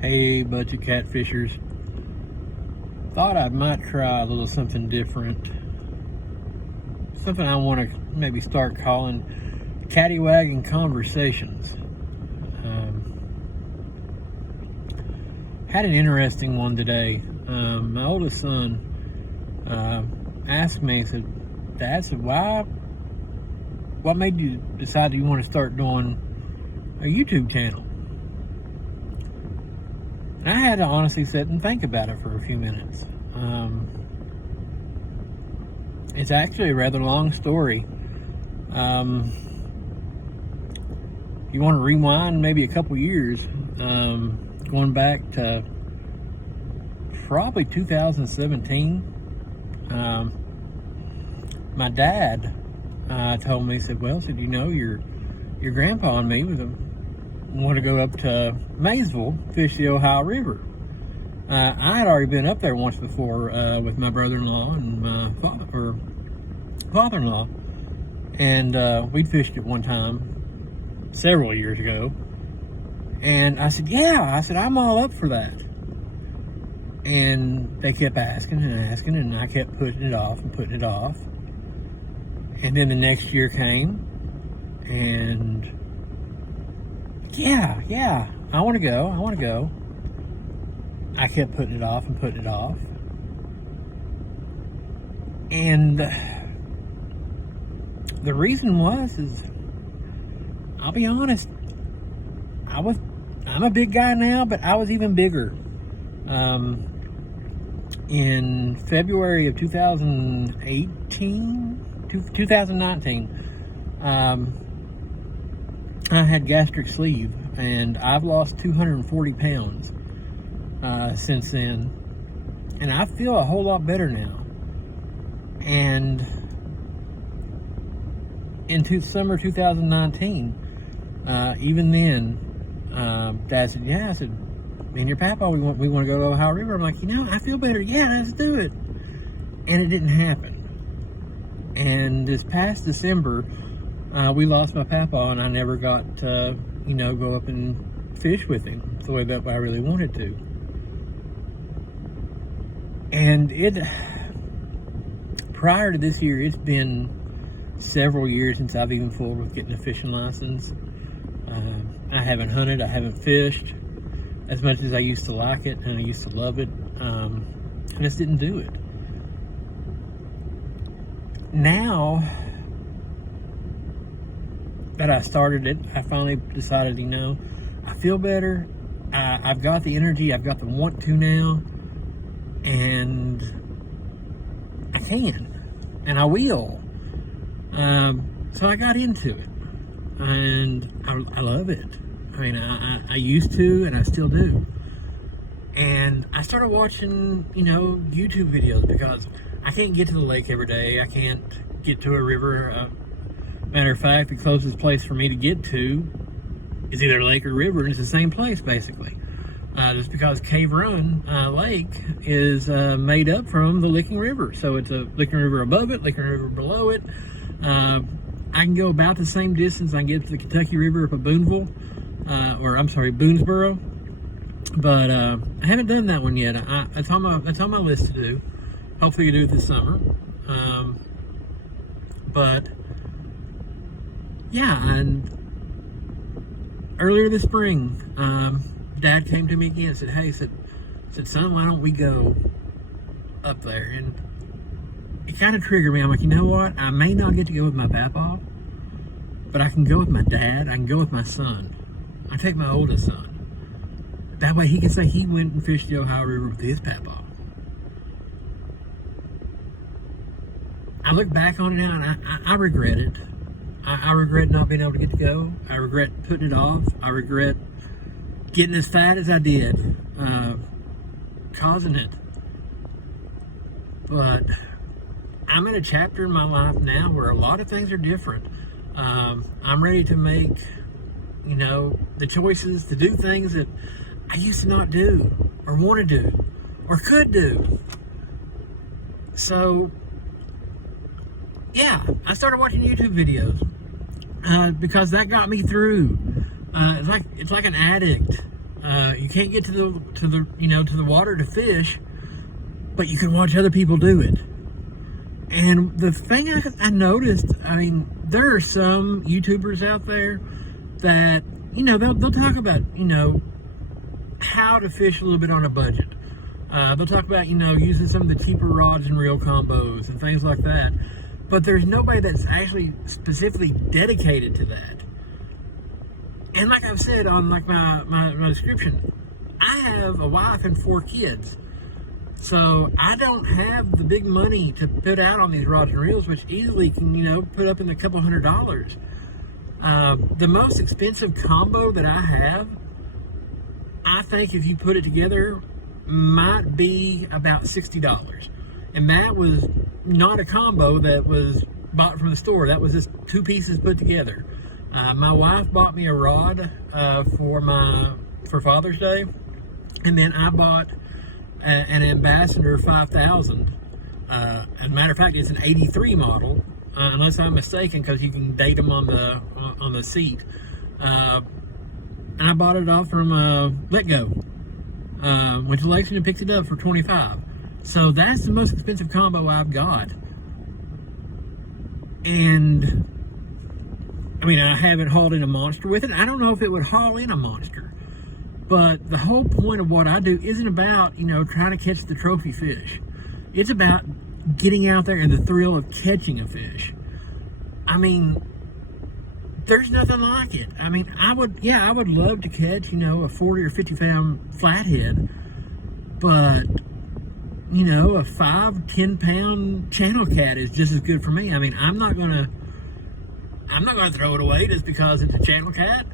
Hey, Budget Catfishers. Thought I might try a little something different. Something I want to maybe start calling Catty Wagon Conversations. Had an interesting one today. My oldest son asked me, he said, Dad, what made you decide you want to start doing a YouTube channel? And I had to honestly sit and think about it for a few minutes. It's actually a rather long story. You want to rewind maybe a couple years, going back to probably 2017. My dad told me, he said, you know, your grandpa and me want to go up to Maysville, fish the Ohio River. I had already been up there once before with my brother-in-law and my father-in-law, and we'd fished it one time several years ago. And I said, I'm all up for that. And they kept asking and asking, and I kept putting it off and putting it off. And then the next year came, and I want to go. I kept putting it off and putting it off. And the reason is, I'll be honest, I'm a big guy now, but I was even bigger. In February of 2019, I had gastric sleeve, and I've lost 240 pounds since then, and I feel a whole lot better now. And in summer 2019, even then, Dad said, I said, me and your papa, we want to go to Ohio River. I'm like, I feel better. Yeah, let's do it. And it didn't happen. And this past December, we lost my papa, and I never got to, go up and fish with him the way that I really wanted to. And prior to this year, it's been several years since I've even fooled with getting a fishing license. I haven't hunted, I haven't fished as much as I used to like it, and I used to love it. I just didn't do it. Now that I started it, I finally decided, I feel better. I've got the energy, I've got the want to now, and I can, and I will. So I got into it, and I love it. I mean, I used to, and I still do. And I started watching, YouTube videos, because I can't get to the lake every day. I can't get to a river. Matter of fact, the closest place for me to get to is either lake or river, and it's the same place, basically. Just because Cave Run Lake is made up from the Licking River. So it's a Licking River above it, Licking River below it. I can go about the same distance I can get to the Kentucky River up at Boonesboro. But I haven't done that one yet. That's on my list to do. Hopefully, I do it this summer. But yeah, and earlier this spring, Dad came to me again and said, "Hey," said, "Son, why don't we go up there?" And it kind of triggered me. I'm like, you know what? I may not get to go with my papa, but I can go with my dad. I can go with my son. I take my oldest son. That way he can say he went and fished the Ohio River with his papa. I look back on it now, and I regret it. I regret not being able to get to go. I regret putting it off. I regret getting as fat as I did, causing it. But I'm in a chapter in my life now where a lot of things are different. I'm ready to make, the choices to do things that I used to not do, or want to do, or could do. So, yeah, I started watching YouTube videos because that got me through. It's like an addict. You can't get to the water to fish, but you can watch other people do it. And the thing I noticed, I mean, there are some YouTubers out there that, they'll talk about, how to fish a little bit on a budget. They'll talk about, using some of the cheaper rods and reel combos and things like that. But there's nobody that's actually specifically dedicated to that. And like I've said on like my description, I have a wife and 4 kids. So I don't have the big money to put out on these rods and reels, which easily can, put up in a couple $100. The most expensive combo that I have, I think if you put it together, might be about $60. And that was not a combo that was bought from the store. That was just 2 pieces put together. My wife bought me a rod for Father's Day, and then I bought an Ambassador 5000. As a matter of fact, it's an 83 model, unless I'm mistaken, because you can date them on the seat. And I bought it off from Let Go. Went to Lexington and picked it up for $25. So that's the most expensive combo I've got. And I mean, I haven't hauled in a monster with it. I don't know if it would haul in a monster. But the whole point of what I do isn't about, trying to catch the trophy fish. It's about getting out there and the thrill of catching a fish. I mean, there's nothing like it. I mean, I would love to catch, a 40 or 50 pound flathead. But, a 5-10 pound channel cat is just as good for me. I mean, I'm not gonna throw it away just because it's a channel cat.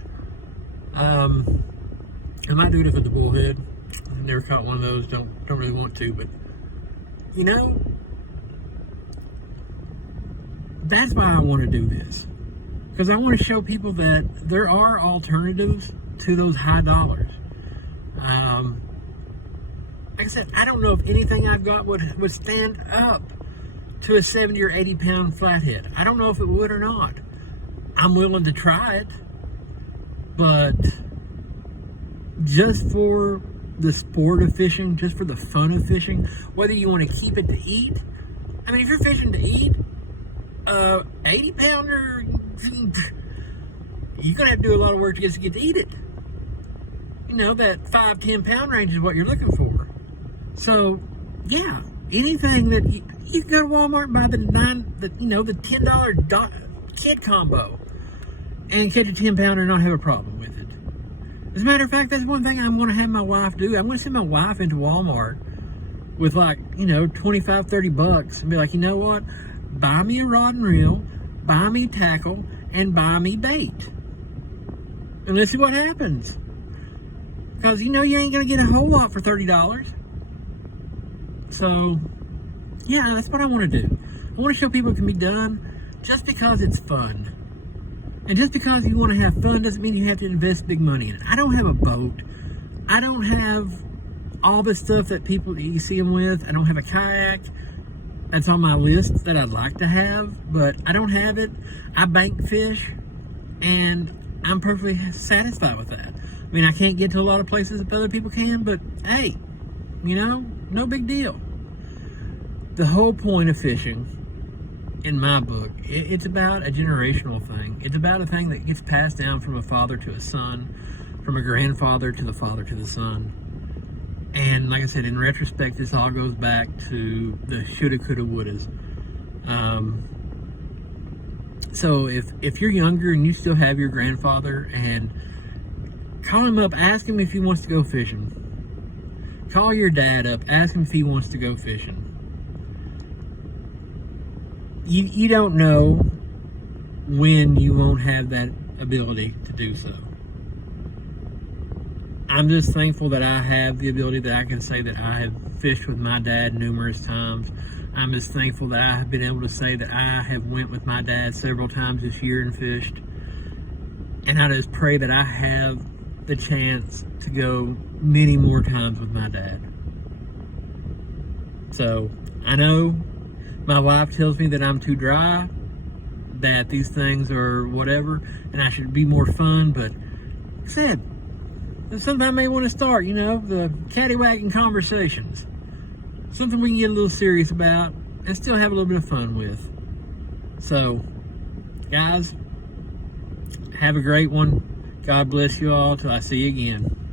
I might do it if it's a bullhead. I've never caught one of those. Don't really want to, but that's why I want to do this, because I want to show people that there are alternatives to those high dollars. Like I said, I don't know if anything I've got would stand up to a 70 or 80 pound flathead. I don't know if it would or not. I'm willing to try it, but just for the sport of fishing, just for the fun of fishing, whether you want to keep it to eat. I mean, if you're fishing to eat, 80 pounder, you're gonna have to do a lot of work just to get to eat it. That 5-10 pound range is what you're looking for. So yeah, anything that you can go to Walmart and buy the $10 kid combo and catch a 10 pounder and not have a problem with it. As a matter of fact, that's one thing I'm going to have my wife do. I'm going to send my wife into Walmart with like, $25-30 and be like, you know what? Buy me a rod and reel, buy me tackle, and buy me bait. And let's see what happens. Because you ain't going to get a whole lot for $30. So, yeah, that's what I want to do. I want to show people it can be done just because it's fun. And just because you want to have fun doesn't mean you have to invest big money in it. I don't have a boat. I don't have all the stuff that you see them with. I don't have a kayak. That's on my list that I'd like to have, but I don't have it. I bank fish, and I'm perfectly satisfied with that. I mean, I can't get to a lot of places that other people can, but hey, no big deal. The whole point of fishing, in my book, it's about a generational thing. It's about a thing that gets passed down from a father to a son, from a grandfather to the father to the son. And like I said, in retrospect, this all goes back to the shoulda, coulda, wouldas. So if you're younger and you still have your grandfather, and call him up, ask him if he wants to go fishing. Call your dad up, ask him if he wants to go fishing. You don't know when you won't have that ability to do so. I'm just thankful that I have the ability that I can say that I have fished with my dad numerous times. I'm just thankful that I have been able to say that I have went with my dad several times this year and fished. And I just pray that I have the chance to go many more times with my dad. So, I know my wife tells me that I'm too dry, that these things are whatever, and I should be more fun, but like I said, something I may want to start, the Catty wagon conversations. Something we can get a little serious about and still have a little bit of fun with. So, guys, have a great one. God bless you all till I see you again.